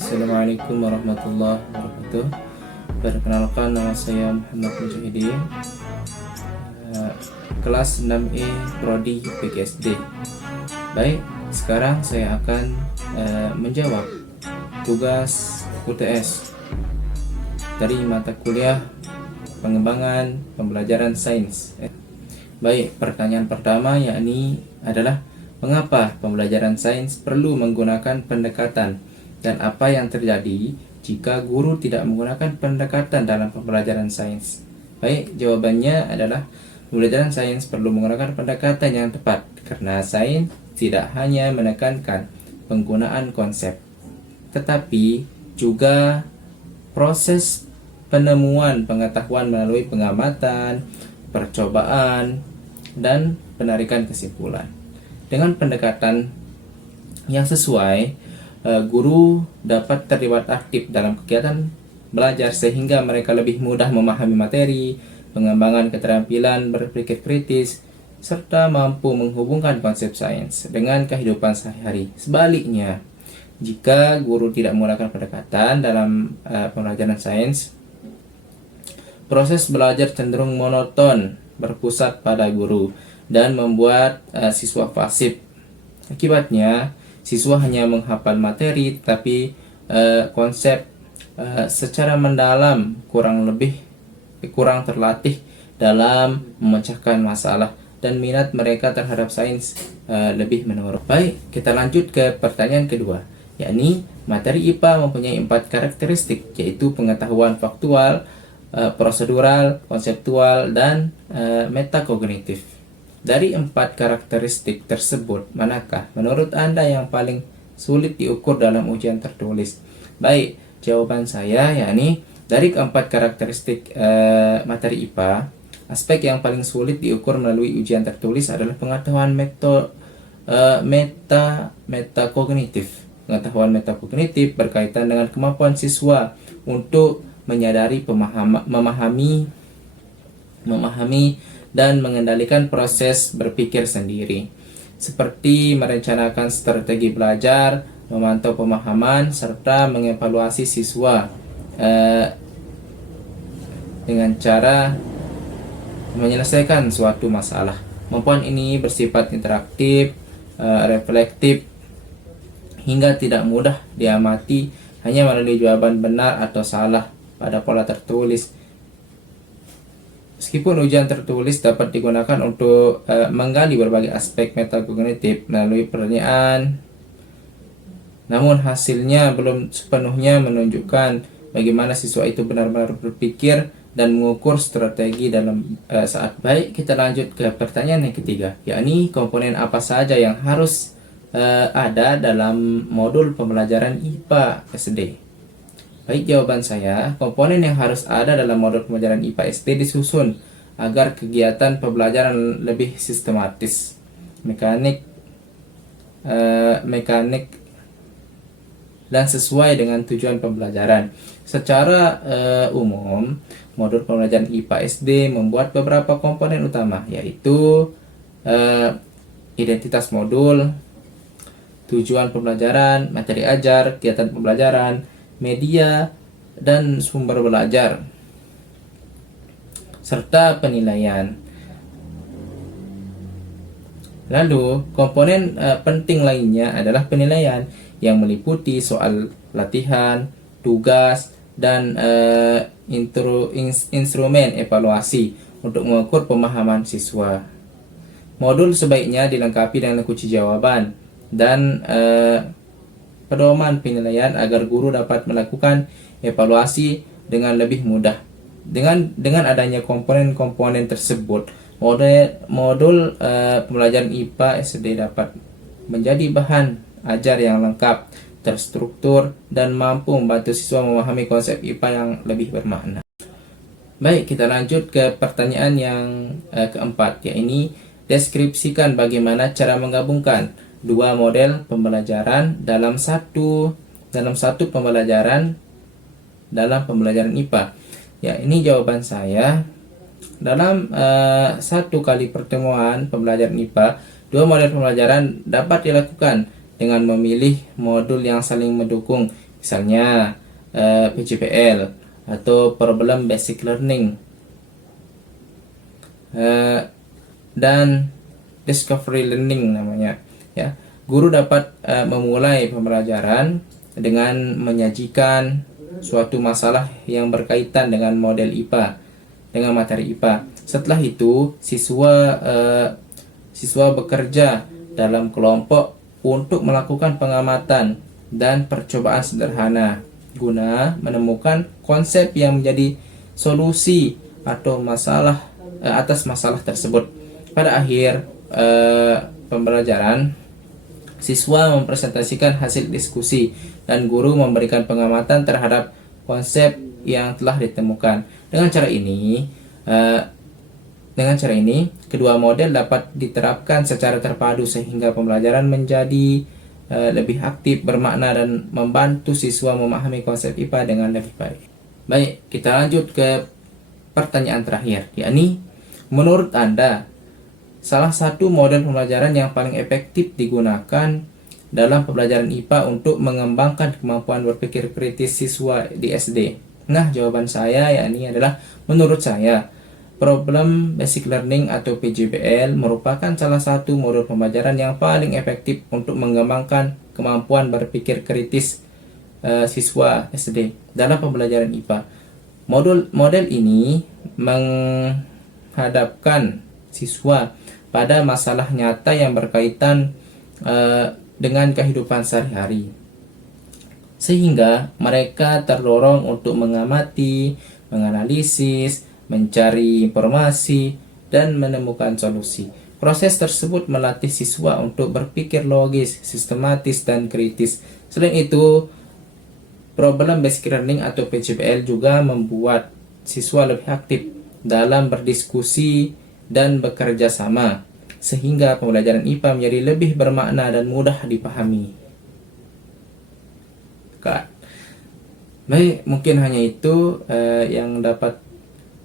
Assalamualaikum warahmatullahi wabarakatuh. Perkenalkan, nama saya Muhammad Mujahidin, kelas 6E Prodi PGSD. Baik, sekarang saya akan menjawab tugas UTS dari mata kuliah pengembangan pembelajaran sains. Baik, pertanyaan pertama yakni adalah mengapa pembelajaran sains perlu menggunakan pendekatan dan apa yang terjadi jika guru tidak menggunakan pendekatan dalam pembelajaran sains. Baik, jawabannya adalah pembelajaran sains perlu menggunakan pendekatan yang tepat karena sains tidak hanya menekankan penggunaan konsep, tetapi juga proses penemuan pengetahuan melalui pengamatan, percobaan, dan penarikan kesimpulan. Dengan pendekatan yang sesuai, guru dapat terlibat aktif dalam kegiatan belajar sehingga mereka lebih mudah memahami materi, pengembangan keterampilan berpikir kritis, serta mampu menghubungkan konsep sains dengan kehidupan sehari-hari. Sebaliknya, jika guru tidak menggunakan pendekatan dalam pembelajaran sains, proses belajar cenderung monoton, berpusat pada guru, dan membuat siswa fasib. Akibatnya, siswa hanya menghafal materi, tapi konsep secara mendalam kurang terlatih dalam memecahkan masalah, dan minat mereka terhadap sains lebih menurun. Baik, kita lanjut ke pertanyaan kedua, yakni materi IPA mempunyai 4 karakteristik, yaitu pengetahuan faktual, prosedural, konseptual, dan metakognitif. Dari 4 karakteristik tersebut, manakah menurut Anda yang paling sulit diukur dalam ujian tertulis? Baik, jawaban saya yakni dari keempat karakteristik materi IPA, aspek yang paling sulit diukur melalui ujian tertulis adalah pengetahuan metakognitif. Pengetahuan metakognitif berkaitan dengan kemampuan siswa untuk menyadari, memahami dan mengendalikan proses berpikir sendiri, seperti merencanakan strategi belajar, memantau pemahaman, serta mengevaluasi siswa dengan cara menyelesaikan suatu masalah. Kemampuan ini bersifat interaktif, reflektif, hingga tidak mudah diamati hanya melalui jawaban benar atau salah pada pola tertulis. Meskipun ujian tertulis dapat digunakan untuk menggali berbagai aspek metakognitif melalui pertanyaan, namun hasilnya belum sepenuhnya menunjukkan bagaimana siswa itu benar-benar berpikir dan mengukur strategi dalam saat. Baik, kita lanjut ke pertanyaan yang ketiga, yakni komponen apa saja yang harus ada dalam modul pembelajaran IPA SD. Baik, jawaban saya, komponen yang harus ada dalam modul pembelajaran IPA SD disusun agar kegiatan pembelajaran lebih sistematis, mekanik, dan sesuai dengan tujuan pembelajaran. Secara umum, modul pembelajaran IPA SD membuat beberapa komponen utama, yaitu identitas modul, tujuan pembelajaran, materi ajar, kegiatan pembelajaran, media, dan sumber belajar, serta penilaian. Lalu, komponen penting lainnya adalah penilaian yang meliputi soal latihan, tugas, dan instrumen evaluasi untuk mengukur pemahaman siswa. Modul sebaiknya dilengkapi dengan kunci jawaban dan pedoman penilaian agar guru dapat melakukan evaluasi dengan lebih mudah. Dengan adanya komponen-komponen tersebut, modul pembelajaran IPA SD dapat menjadi bahan ajar yang lengkap, terstruktur, dan mampu membantu siswa memahami konsep IPA yang lebih bermakna. Baik, kita lanjut ke pertanyaan yang keempat, yaitu deskripsikan bagaimana cara menggabungkan dua model pembelajaran dalam satu pembelajaran dalam pembelajaran IPA. Ya, ini jawaban saya. Dalam satu kali pertemuan pembelajaran IPA, dua model pembelajaran dapat dilakukan dengan memilih modul yang saling mendukung. misalnya PJBL atau Problem Basic Learning, dan Discovery Learning namanya. Ya, guru dapat memulai pembelajaran dengan menyajikan suatu masalah yang berkaitan dengan model IPA, dengan materi IPA. Setelah itu, siswa bekerja dalam kelompok untuk melakukan pengamatan dan percobaan sederhana guna menemukan konsep yang menjadi solusi atau masalah atas masalah tersebut. Pada akhir pembelajaran, siswa mempresentasikan hasil diskusi dan guru memberikan pengamatan terhadap konsep yang telah ditemukan. Dengan cara ini, kedua model dapat diterapkan secara terpadu sehingga pembelajaran menjadi lebih aktif, bermakna, dan membantu siswa memahami konsep IPA dengan lebih baik. Baik, kita lanjut ke pertanyaan terakhir, yakni menurut Anda, salah satu model pembelajaran yang paling efektif digunakan dalam pembelajaran IPA untuk mengembangkan kemampuan berpikir kritis siswa di SD. Nah, jawaban saya yakni adalah, menurut saya, Problem Basic Learning atau PJBL merupakan salah satu modul pembelajaran yang paling efektif untuk mengembangkan kemampuan berpikir kritis siswa SD dalam pembelajaran IPA. Model ini menghadapkan siswa pada masalah nyata yang berkaitan dengan kehidupan sehari-hari, sehingga mereka terdorong untuk mengamati, menganalisis, mencari informasi, dan menemukan solusi. Proses tersebut melatih siswa untuk berpikir logis, sistematis, dan kritis. Selain itu, Problem Based Learning atau PJBL juga membuat siswa lebih aktif dalam berdiskusi dan bekerja sama, sehingga pembelajaran IPA menjadi lebih bermakna dan mudah dipahami. Baik, mungkin hanya itu yang dapat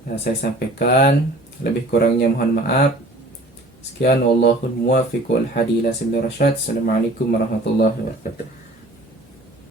saya sampaikan. Lebih kurangnya mohon maaf. Sekian, wallahul muwaffiq wal hadi ila sabil rasyad. Assalamualaikum warahmatullahi wabarakatuh.